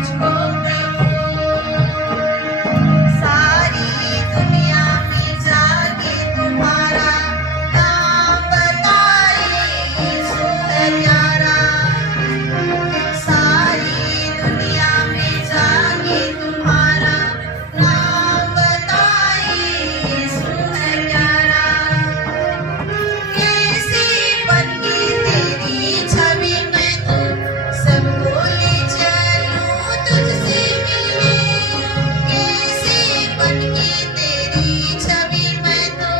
मुझको प्रभु। सारी दुनिया में जाके तुम्हारा नाम बताए, यीशु है प्यारा। सारी दुनिया में जाके तुम्हारा नाम बताए, यीशु है प्यारा। कैसे बनके तेरी छवि में तो सबको ले चलूं तुझसे मिलने। कैसे बनके तेरी छवि में तो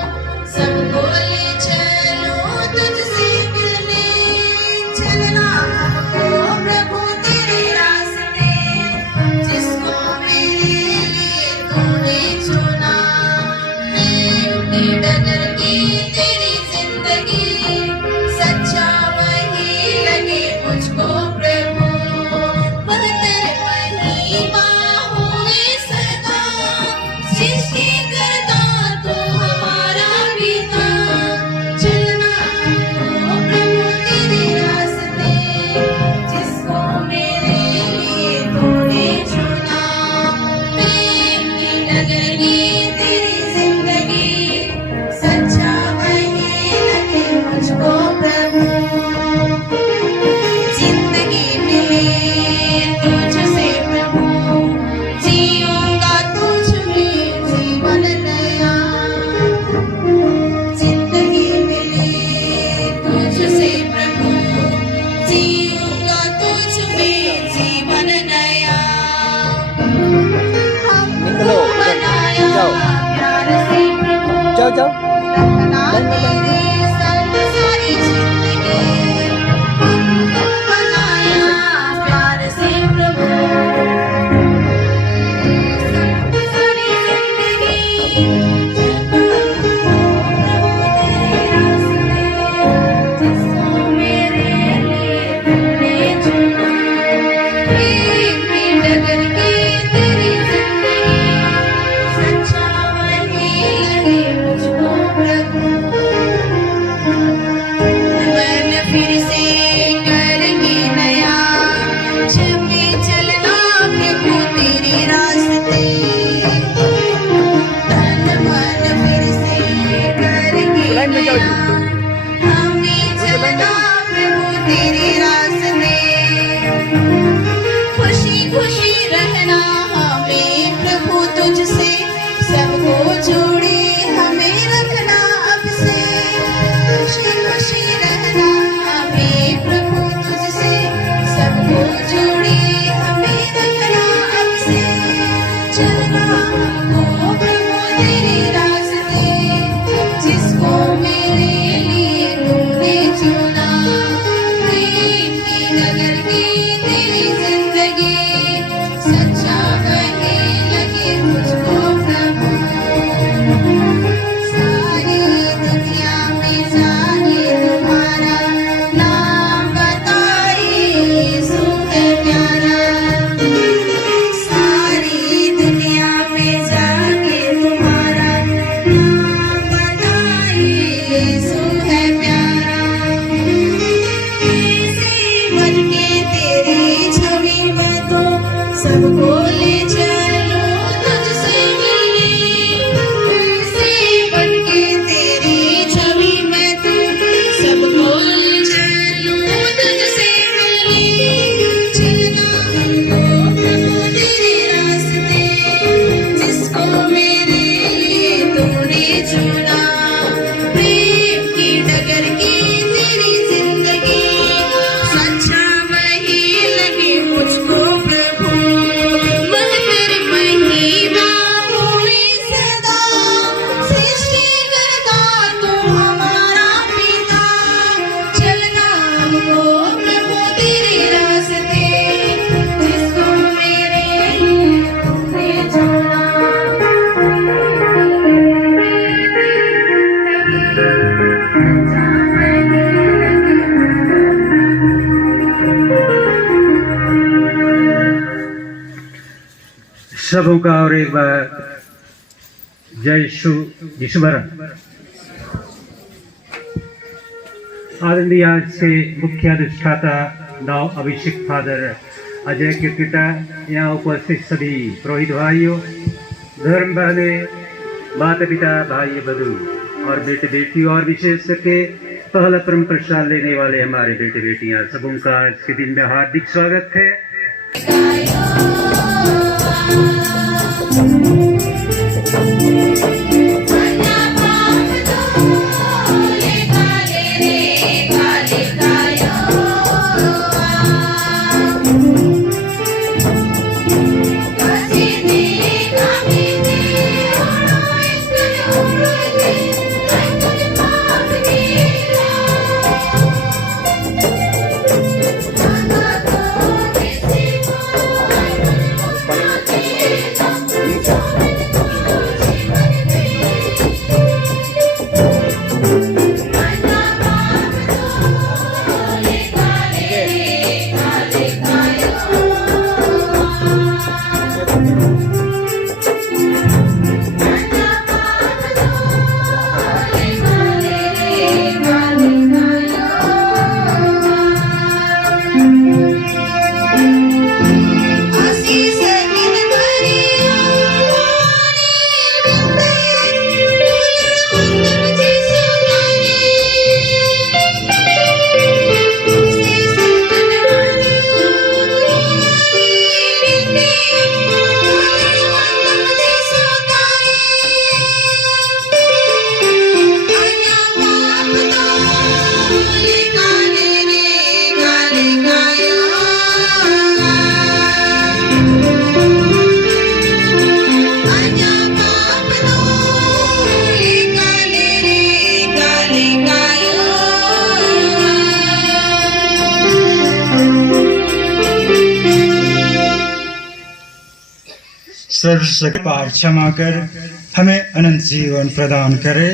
सबको ले चलूं तुझसे मिलने। चलना हमको प्रभु तेरे रास्ते, जिसको मेरे लिए तूने चुना। प्रेम की डगर की तेरी जिंदगी, सच्चा वही लगे मुझको प्रभु। बहतर महिमा हुए सदा, सृष्टि करता तो हमारा पिता। चलना हमको प्रभु तेरे रास्ते, जिसको मेरे लिए तूने चुना। प्रेम की डगर की तेरी जिंदगी, सच्चा वही लगे मुझको प्रभु। जिंदगी मिले तुझसे प्रभु, जीऊंगा तुझ में जीवन नया। जिंदगी मिले तुझसे प्रभु, जीऊंगा तुझ में जीवन नया। हमको बनाया प्यार से प्रभु, जाओ जाओ रखना तेरे संग सारी जिंदगी। हमको बनाया प्यार से प्रभु, संग सारी जिंदगी। प्रभु तेरे रास्ते, जिसको मेरे लिए तूने चुना। प्रेम की डगर की तेरी जिंदगी, सच्चा वही लगे मुझको प्रभु। मन फिर से करेंगे नया, जब भी चलना प्रभु तेरे रास्ते। तन मन फिर से करेंगे नया, हमें चलना प्रभु तेरे रास्ते। खुशी खुशी रहना हमें प्रभु तुझसे, सबको जोड़े हमें रखना अब से। खुशी खुशी रहना हमें प्रभु तुझसे, सबको जोड़े हमें रखना अब से। चलना हमको प्रभु तेरे रास्ते, जिसको मेरे लिए तूने चुना। प्रेम की नगर की तेरी जिंदगी, सच्चा वही लगे मुझको प्रभु। सारी दुनिया में जाके तुम्हारा नाम बताए, यीशु है प्यारा। सारी दुनिया में जाके तुम्हारा नाम बताए, यीशु है प्यारा। कैसे बनके तेरी छवि में तो सबको ले चलो तुझसे मिलने। कैसे बनके तेरी छवि में तो सबको ले चलो तुझसे मिलने। चलना हमको प्रभु तेरे रास्ते, जिसको मेरे लिए तूने चुना। प्रेम की डगर की तेरी जिंदगी, सच्चा वही लगे मुझको प्रभु। महतर महिमा हुए सदा, सृष्टि करता तो हमारा पिता। चलना हमको प्रभु तेरे रास्ते, जिसको मेरे लिए तूने चुना। सबों का और एक बार जय यीशु आदरणीय आज से मुख्य अधिष्ठाता नाव अभिषेक फादर अजय किरकिटा, यहाँ उपस्थित सभी पुरोहित भाइयों, धर्म बहने, माता पिता, भाई बंधु और बेटे बेटी और विशेष करके पहला परम प्रसाद लेने वाले हमारे बेटे बेटियां सबों का इसके दिन में हार्दिक स्वागत है। सर्वशक्ति पार क्षमा कर हमें अनंत जीवन प्रदान करे।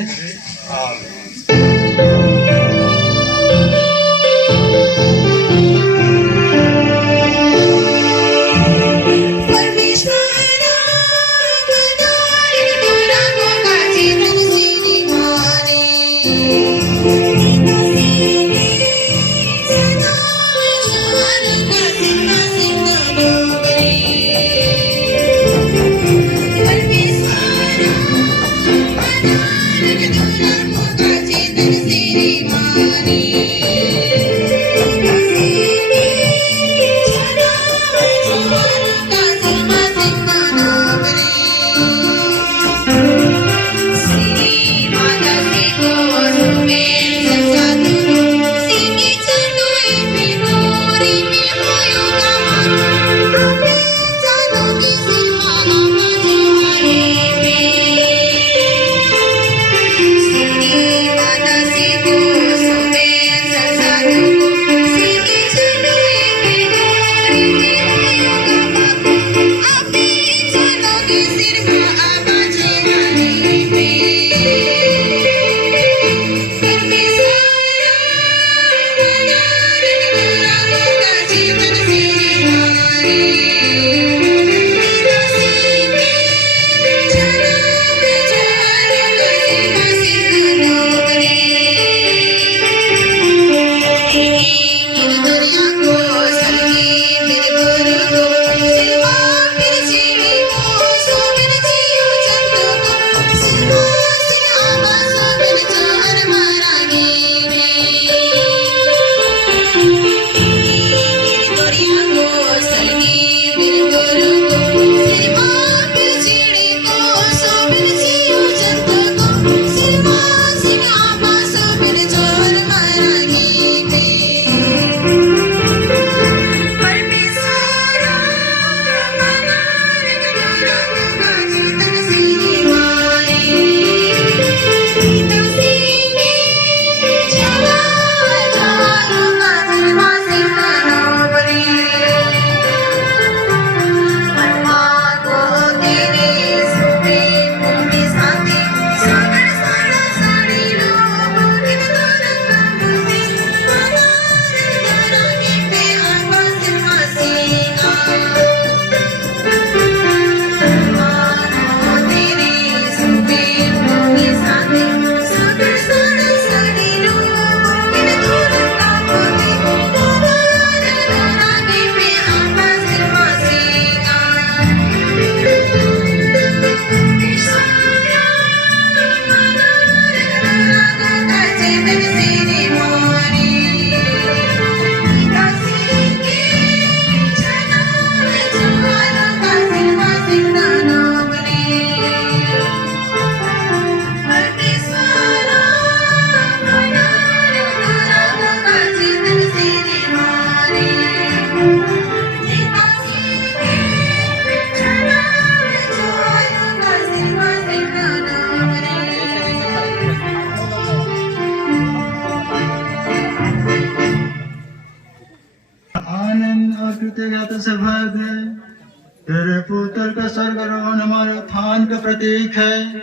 तेरे पुत्र का स्वर्गारोहण हमारे उत्थान का प्रतीक है।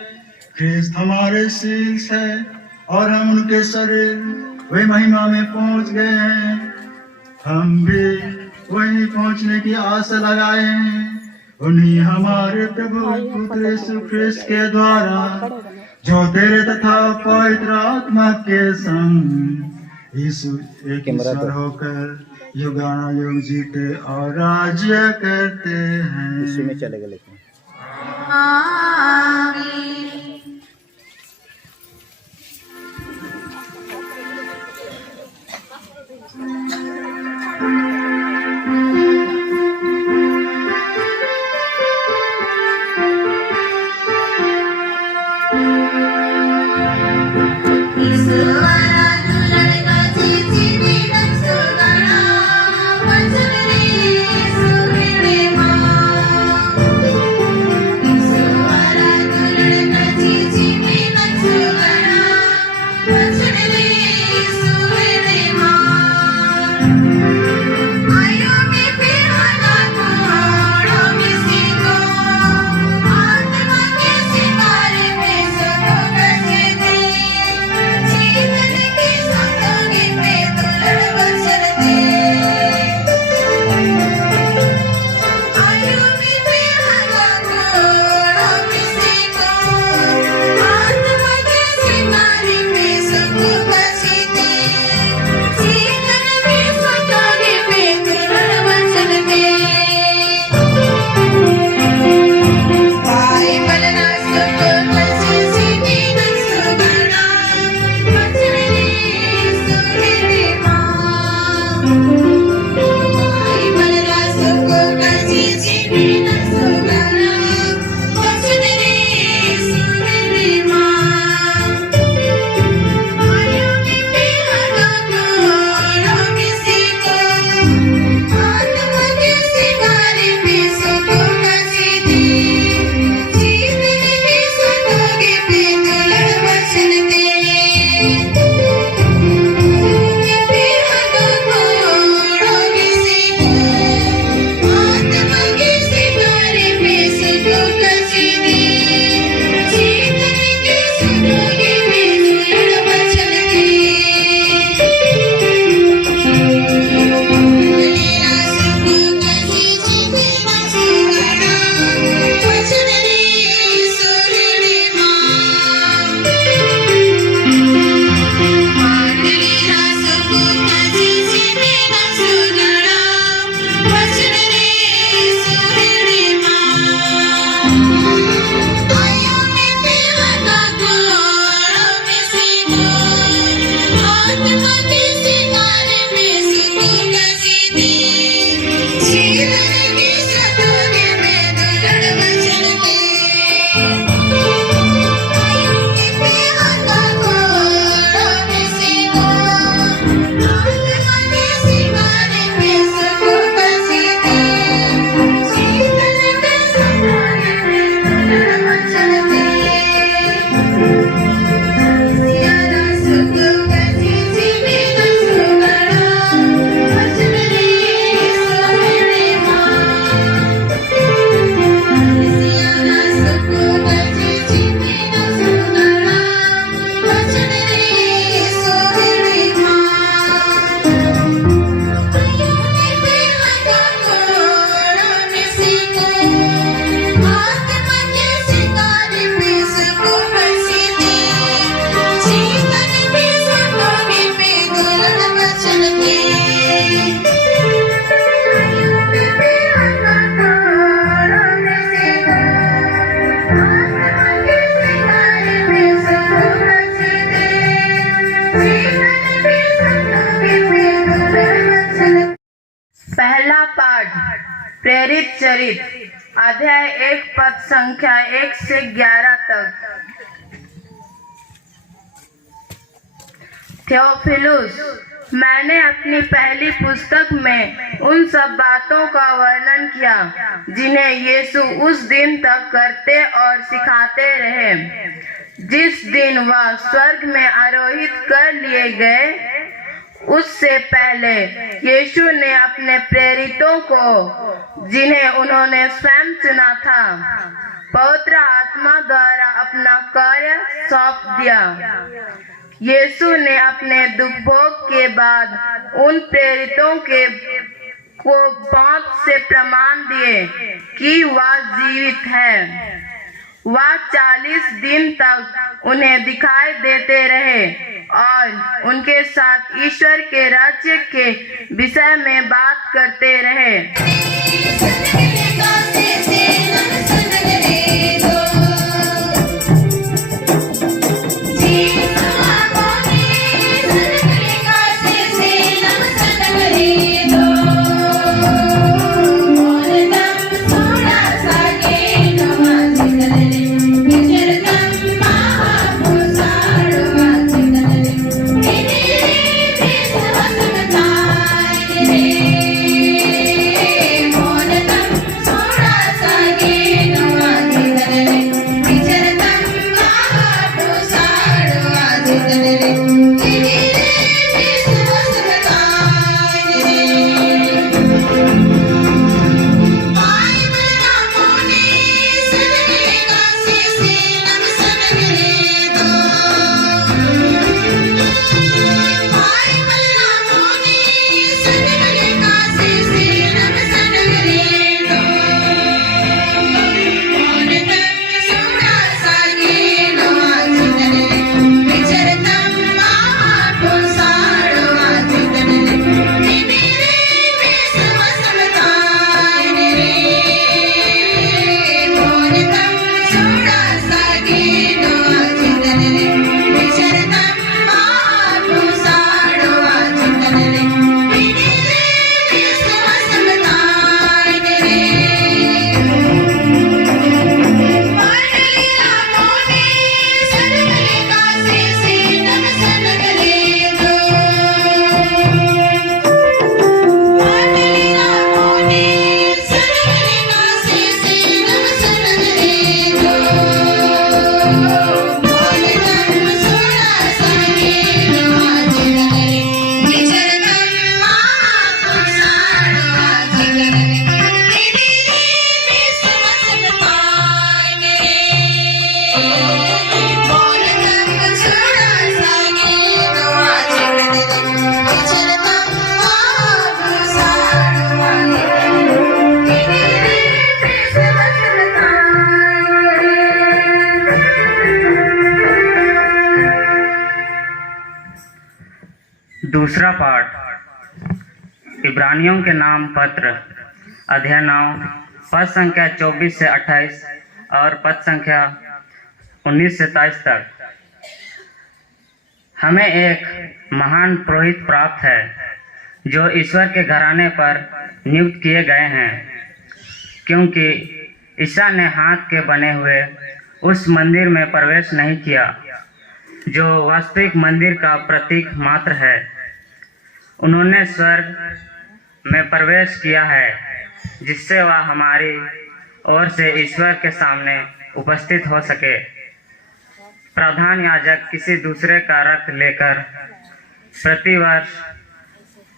ख्रिस्त हमारे शीश है और हम उनके शरीर वे महिमा में पहुंच गए हैं। हम भी वहीं पहुंचने की आशा लगाए हैं। उन्हीं हमारे प्रभु पुत्र यीशु ख्रिस्त के द्वारा, जो तेरे तथा पवित्र आत्मा के संग यीशु एक ईश्वर होकर युगानुयुग जीते और राज्य करते हैं। इसी में चले गए लेकिन आमीन। पहला पाठ प्रेरित चरित अध्याय 1 पद संख्या 1 से 11 तक। थियोफिलुस, मैंने अपनी पहली पुस्तक में उन सब बातों का वर्णन किया जिन्हें यीशु उस दिन तक करते और सिखाते रहे जिस दिन वह स्वर्ग में आरोहित कर लिए गए। उससे पहले यीशु ने अपने प्रेरितों को, जिन्हें उन्होंने स्वयं चुना था, पवित्र आत्मा द्वारा अपना कार्य सौंप दिया। यीशु ने अपने दुख भोग के बाद उन प्रेरितों को मौत से प्रमाण दिए कि वह जीवित है। वह 40 दिन तक उन्हें दिखाई देते रहे और उनके साथ ईश्वर के राज्य के विषय में बात करते रहे। दूसरा पाठ इब्रानियों के नाम पत्र अध्याय 9 पद संख्या 24 से 28 और पद संख्या 19 से 23 तक। हमें एक महान पुरोहित प्राप्त है जो ईश्वर के घराने पर नियुक्त किए गए हैं, क्योंकि ईसा ने हाथ के बने हुए उस मंदिर में प्रवेश नहीं किया जो वास्तविक मंदिर का प्रतीक मात्र है। उन्होंने स्वर्ग में प्रवेश किया है, जिससे वह हमारी ओर से ईश्वर के सामने उपस्थित हो सके। प्रधान याजक किसी दूसरे का रक्त लेकर प्रतिवर्ष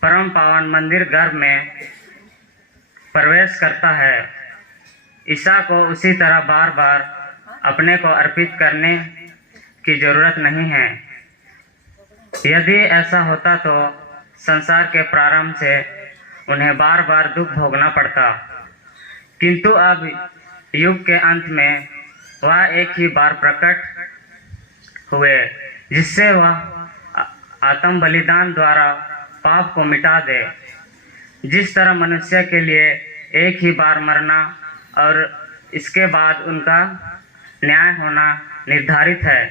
परम पावन मंदिर गर्भ में प्रवेश करता है। ईसा को उसी तरह बार बार अपने को अर्पित करने की जरूरत नहीं है। यदि ऐसा होता तो संसार के प्रारंभ से उन्हें बार बार दुख भोगना पड़ता, किंतु अब युग के अंत में वह एक ही बार प्रकट हुए, जिससे वह आत्म बलिदान द्वारा पाप को मिटा दे। जिस तरह मनुष्य के लिए एक ही बार मरना और इसके बाद उनका न्याय होना निर्धारित है।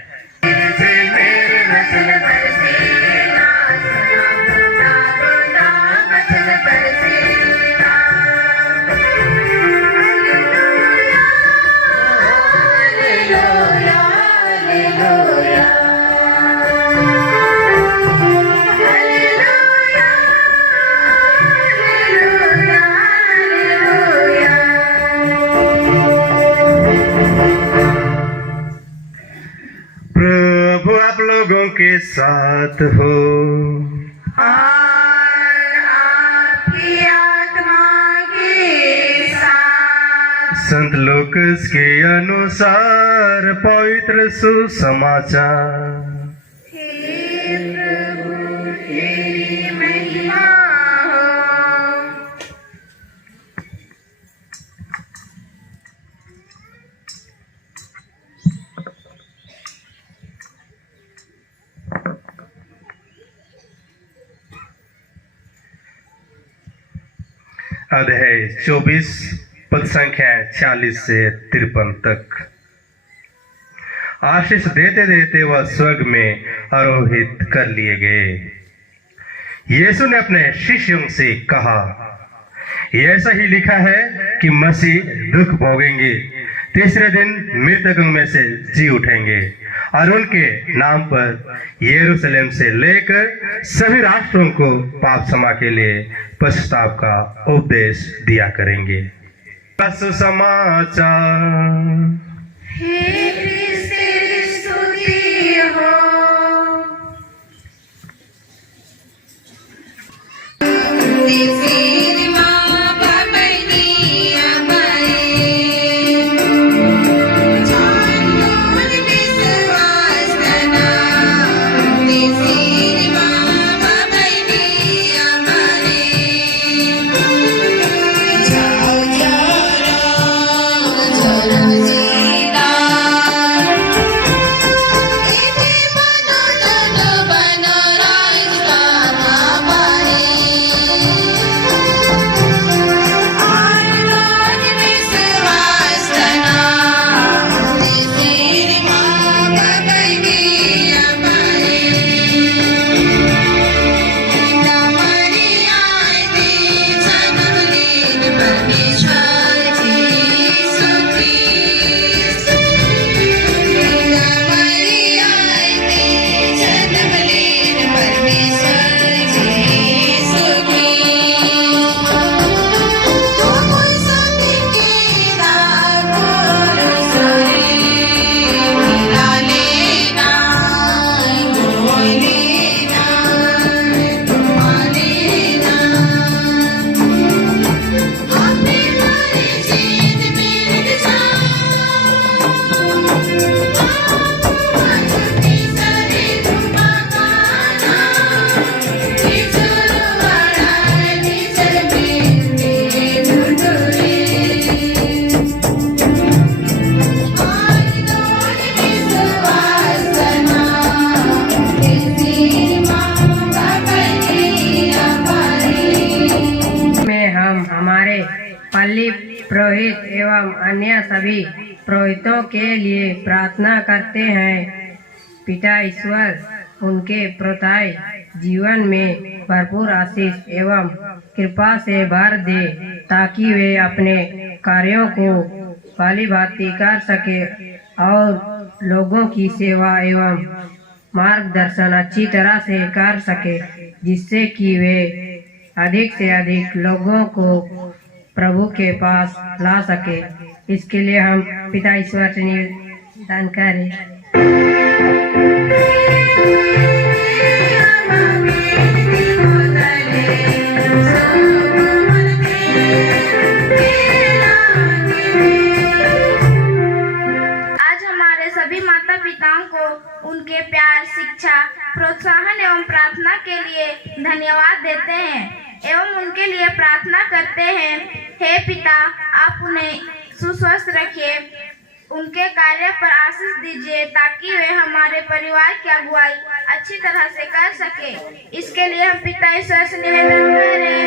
प्रभु आप लोगों के साथ हो। संत लूकास के अनुसार पवित्र सुसमाचार। अध्याय 24 पद संख्या 40 से 53 तक। आशीष देते देते वह स्वर्ग में आरोहित कर लिए गए। यीशु ने अपने शिष्यों से कहा, ऐसा ही लिखा है कि मसीह दुख भोगेंगे, तीसरे दिन मृतकों में से जी उठेंगे और उनके नाम पर यरूशलेम से लेकर सभी राष्ट्रों को पाप क्षमा के लिए पश्चाताप का उपदेश दिया करेंगे। सुसमाचार। हे क्रिस्त तेरी स्तुति हो। तेरी माँ बबैनी अबरे, जानून विश्वास करना। तेरी माँ बबैनी अबरे, जाओ जरा सीता। इति बनो तन बनो रास्ता हमारे। विश्वास करना। तेरी माँ बबैनी अबरे, हमारी आयती जन्म लीन परमेश्वर यीशु क्रिस्त। हमारी आयती जन्म लीन परमेश्वर यीशु क्रिस्त। तुम सबके दागों सोरे मिला लेना, मोह लेना, तुमा लेना। अपने मारे जीत मिट जाओ, छुट्टी सारे तुमा गाना। टीचर बड़ा टीचर बिनते ढूंढे, और नोट विश्वास करना। तेरी माँ बबैनी अबरे। में हम हमारे पल्ली पुरोहित एवं अन्य सभी पुरोहितों के लिए प्रार्थना करते हैं। पिता ईश्वर उनके प्रताय जीवन में भरपूर आशीष एवं कृपा से भर दे, ताकि वे अपने कार्यों को भली भांति कर सके और लोगों की सेवा एवं मार्गदर्शन अच्छी तरह से कर सके, जिससे कि वे अधिक से अधिक लोगों को प्रभु के पास ला सके। इसके लिए हम पिता ईश्वर से निवेदन करें। आज हमारे सभी माता पिताओं को उनके प्यार, शिक्षा, प्रोत्साहन एवं प्रार्थना के लिए धन्यवाद देते हैं एवं उनके लिए प्रार्थना करते हैं। हे पिता, आप उन्हें सुस्वस्थ रखिए, उनके कार्य पर आशीष दीजिए, ताकि वे हमारे परिवार की अगुवाई अच्छी तरह से कर सके। इसके लिए हम पिता ईश्वर से निवेदन करें।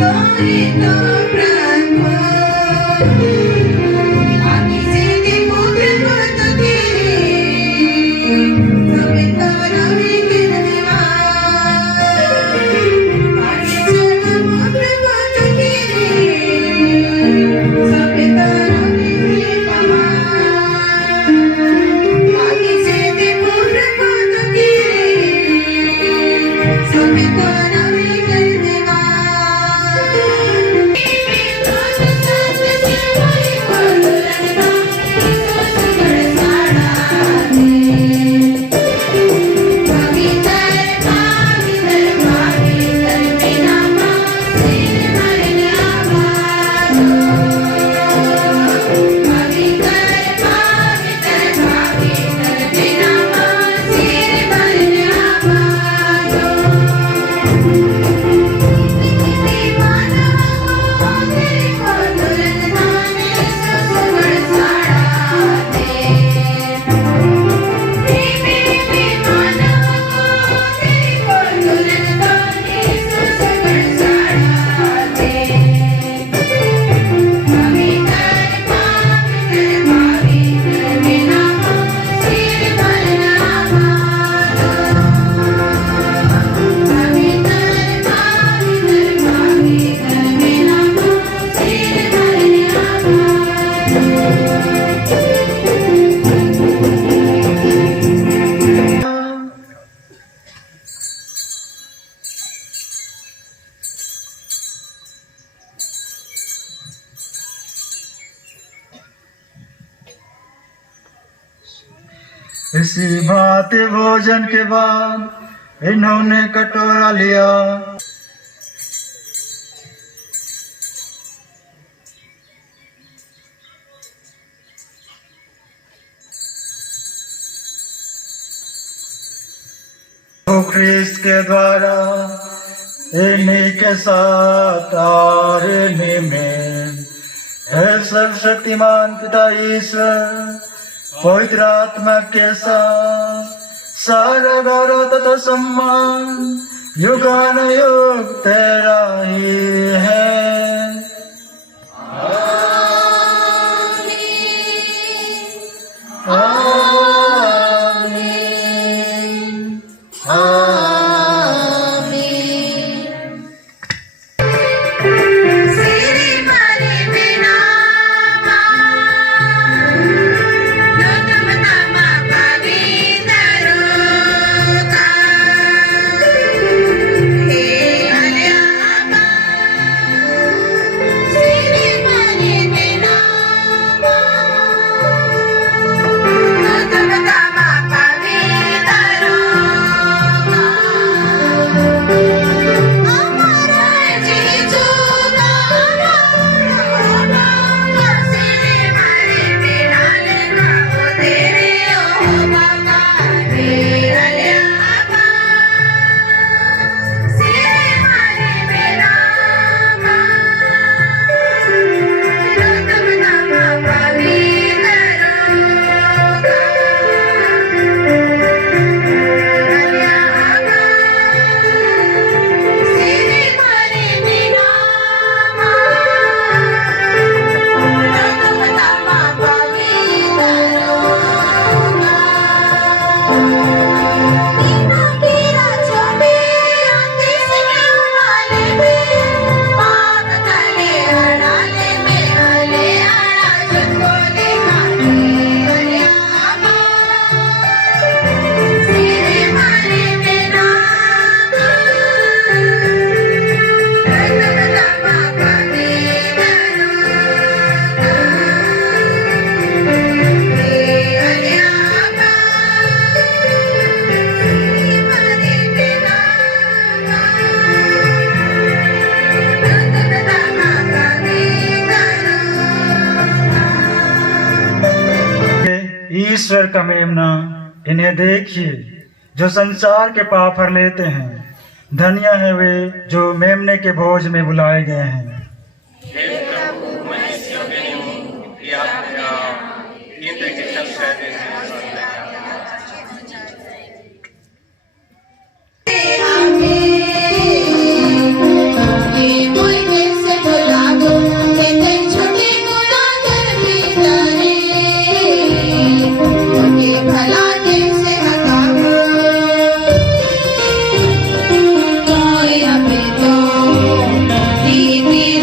Glory to Brahma. इसी भांति भोजन के बाद इन्होंने कटोरा लिया, तो ख्रिस्त के द्वारा इन्हीं के साथ और इन्हीं में है सर्वशक्तिमान पिता ईश्वर पवित्र आत्मा के साथ सारा गौरव तथा सम्मान युगानुयुग तेरा ही है। ईश्वर का मेमना, इन्हें देखिए जो संसार के पाप हर लेते हैं। धन्य है वे जो मेमने के भोज में बुलाए गए हैं। Didi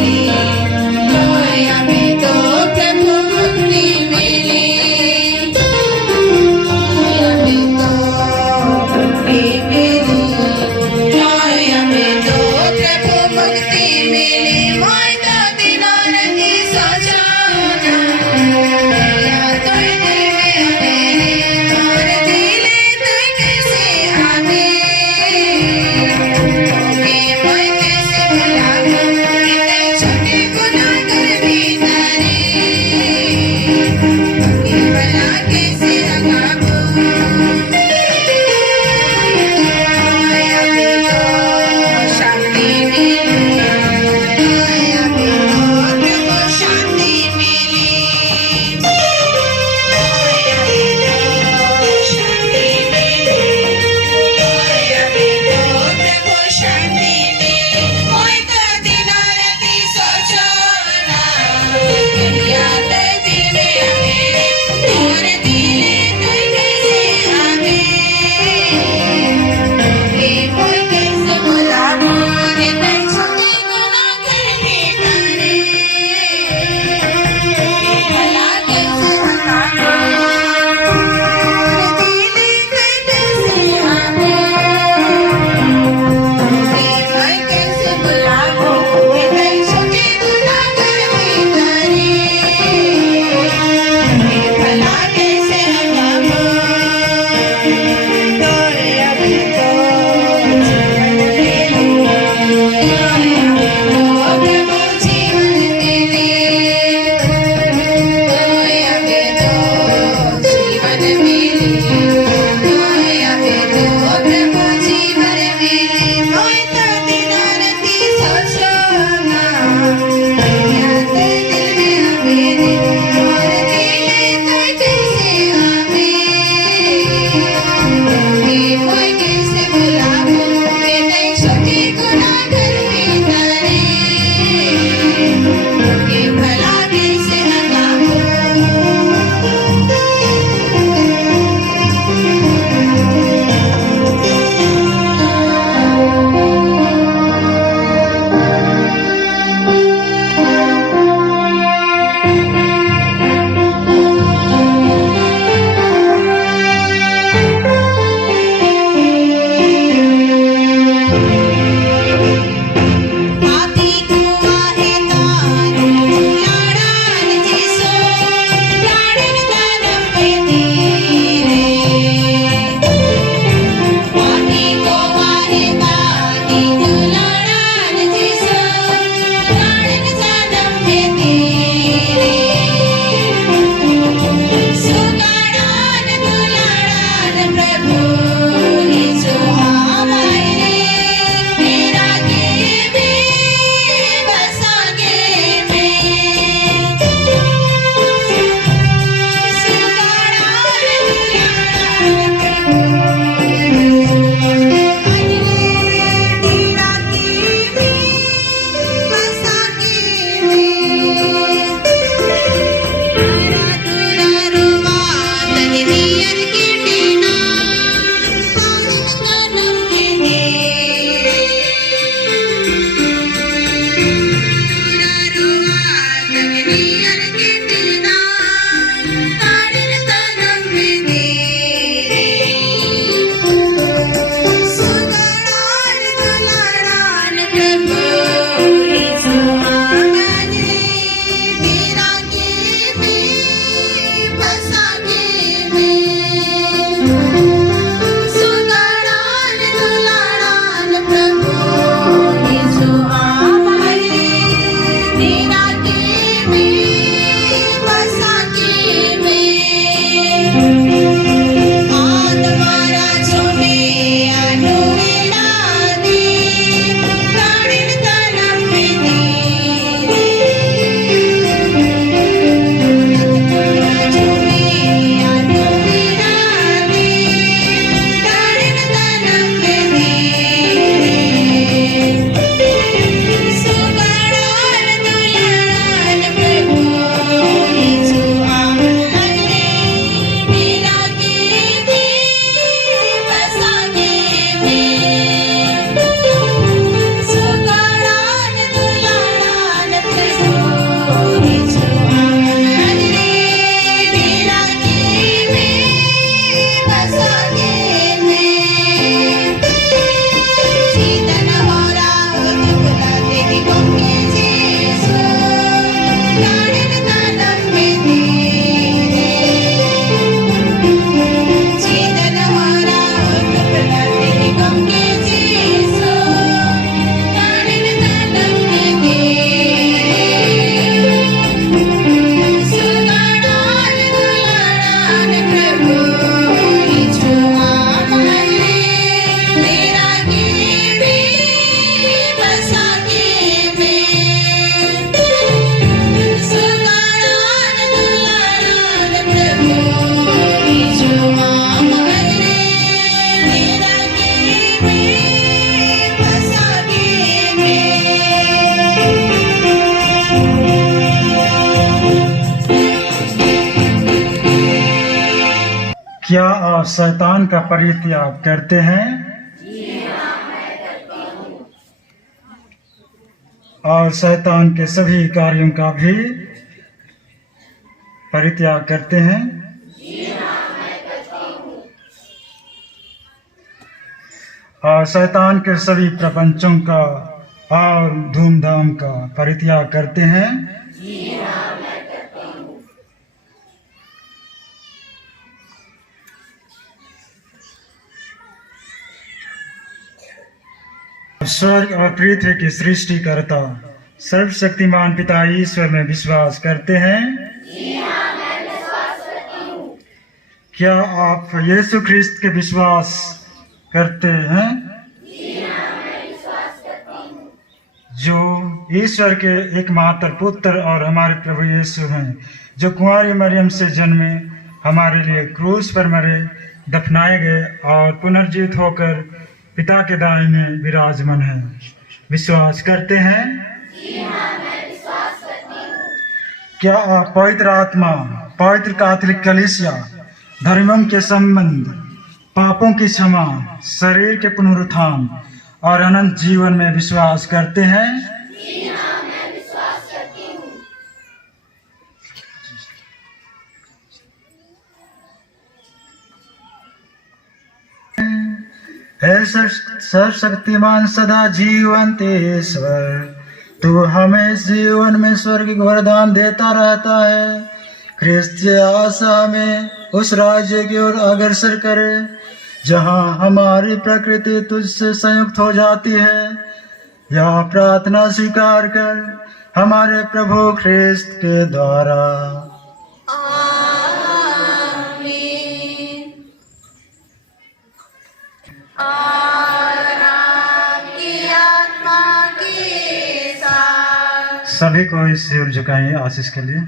आप शैतान का परित्याग करते हैं? और शैतान के सभी कार्यों का भी परित्याग करते हैं? और शैतान के सभी प्रपंचों का और धूमधाम का परित्याग करते हैं? स्वर्ग और पृथ्वी की सृष्टिकर्ता सर्वशक्तिमान पिता ईश्वर में विश्वास करते हैं? क्या आप यीशु ख्रिस्त के विश्वास करते हैं? जो ईश्वर के एकमात्र पुत्र और हमारे प्रभु यीशु हैं, जो कुंवारी मरियम से जन्मे, हमारे लिए क्रूस पर मरे, दफनाए गए और पुनर्जीवित होकर पिता के दाहिने विराजमान है, विश्वास करते हैं? क्या आप पवित्र आत्मा, पवित्र कैथोलिक कलीसिया, धर्मों के संबंध, पापों की क्षमा, शरीर के पुनरुत्थान और अनंत जीवन में विश्वास करते हैं? हे सर्वशक्तिमान सदा जीवंत ईश्वर, तू हमें जीवन में स्वर्ग वरदान देता रहता है। ख्रिस्त आशा में उस राज्य की ओर अग्रसर करे जहां हमारी प्रकृति तुझसे संयुक्त हो जाती है। यह प्रार्थना स्वीकार कर हमारे प्रभु ख्रिस्त के द्वारा। सभी को इस सिर झुकाएं आशीष के लिए।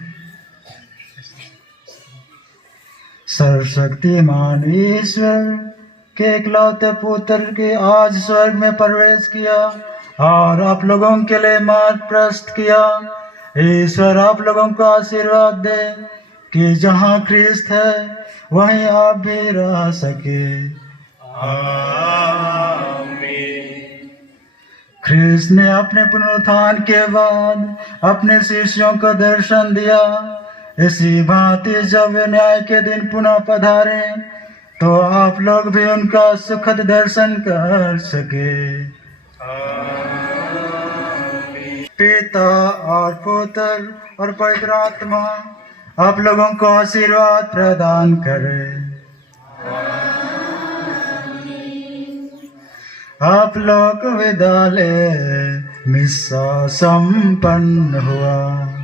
सर्वशक्तिमान ईश्वर के इकलौते पुत्र के आज स्वर्ग में प्रवेश किया और आप लोगों के लिए मार्ग प्रशस्त किया। ईश्वर आप लोगों को आशीर्वाद दे कि जहाँ ख्रिस्त है वहीं आप भी रह सके। ख्रिस्त ने अपने पुनरुत्थान के बाद अपने शिष्यों को दर्शन दिया। इसी भांति जब वे न्याय के दिन पुनः पधारे तो आप लोग भी उनका सुखद दर्शन कर सके। पिता और पुत्र और पवित्र आत्मा आप लोगों को आशीर्वाद प्रदान करे। आप लोग विद्यालय मिस्सा संपन्न हुआ।